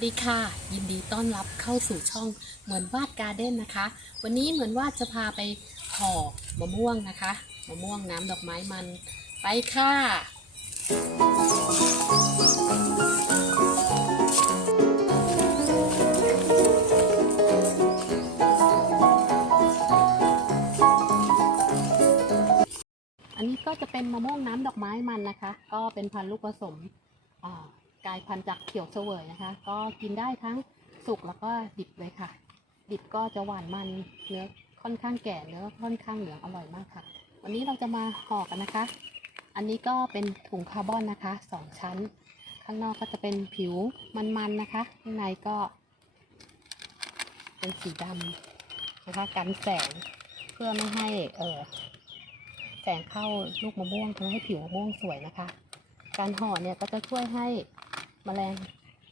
สวัสดีค่ะ ยินดีต้อนรับเข้าสู่ช่องเหมือนวาดการ์เด้นนะคะ วันนี้เหมือนวาดจะพาไปห่อมะม่วงนะคะมะม่วงน้ำดอกไม้มันไปค่ะอันนี้ก็จะเป็นมะม่วงน้ำดอกไม้มันนะคะ ก็เป็นพันธุ์ลูกผสมอ่า กายพันธุ์จากเขียวเสวยนะคะ ก็กินได้ทั้งสุกแล้วก็ดิบเลยค่ะ ดิบก็จะหวานมันเนื้อค่อนข้างแก่เนื้อค่อนข้างเหลืองอร่อยมากค่ะ วันนี้เราจะมาห่อกันนะคะ อันนี้ก็เป็นถุงคาร์บอนนะคะสองชั้น ข้างนอกก็จะเป็นผิวมันๆนะคะข้างในก็ เป็นสีดำนะคะกันแสงเพื่อไม่ให้เออแสงเข้าลูกมะม่วงทำให้ผิวมะม่วงสวยนะคะ การห่อเนี่ยก็จะช่วยให้ แมลง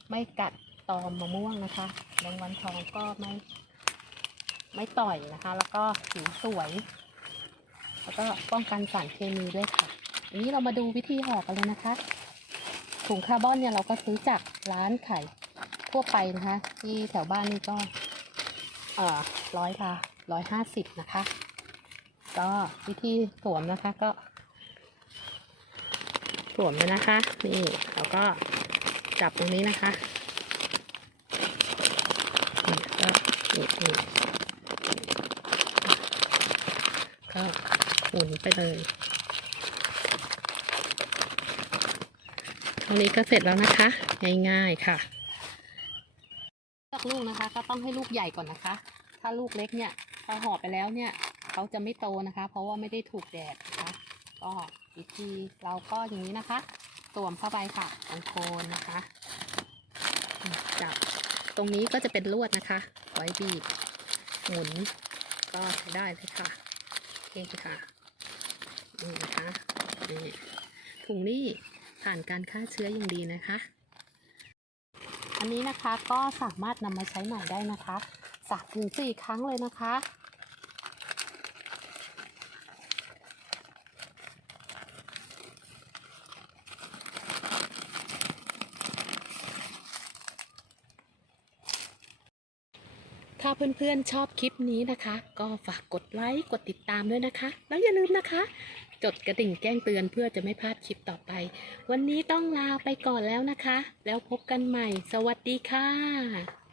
ไม่กัดตอมมะม่วงนะคะแมลงวันทองก็ไม่ไม่ต่อยนะคะ แล้วก็ผิวสวย แล้วก็ป้องกันสารเคมีด้วยค่ะอันนี้เรามาดูวิธีห่อกันเลยนะคะ ถุงคาร์บอนเนี่ยเราก็ซื้อจากร้านขายทั่วไปนะคะ ที่แถวบ้านนี่ก็เอ่อร้อยละร้อยห้าสิบนะคะ ก็วิธีสวมนะคะก็สวมเลยนะคะ นี่เราก็ จับตรงนี้นะคะนี่ก็นี่นี่ก็หมุนไปเลยเท่านี้ก็เสร็จแล้วนะคะ ง่ายๆค่ะเลือกลูกนะคะ ก็ต้องให้ลูกใหญ่ก่อนนะคะ ถ้าลูกเล็กเนี่ยพอห่อไปแล้วเนี่ยเขาจะไม่โตนะคะ เพราะว่าไม่ได้ถูกแดดนะคะ ก็วิธีเราก็อย่างนี้นะคะ สวมเข้าไปค่ะตรงโคนนะคะจับตรงนี้ก็จะเป็นลวดนะคะ ไว้บีบหมุนก็ใช้ได้เลยค่ะเองค่ะนี่นะคะนี่ถุงนี้ผ่านการฆ่าเชื้ออย่างดีนะคะ อันนี้นะคะก็สามารถนำมาใช้ใหม่ได้นะคะสามถึงสี่ครั้งเลยนะคะ ถ้าเพื่อนๆชอบคลิปนี้นะคะ ก็ฝากกดไลค์กดติดตามด้วยนะคะ แล้วอย่าลืมนะคะ จดกระดิ่งแจ้งเตือนเพื่อจะไม่พลาดคลิปต่อไป วันนี้ต้องลาไปก่อนแล้วนะคะ แล้วพบกันใหม่ สวัสดีค่ะ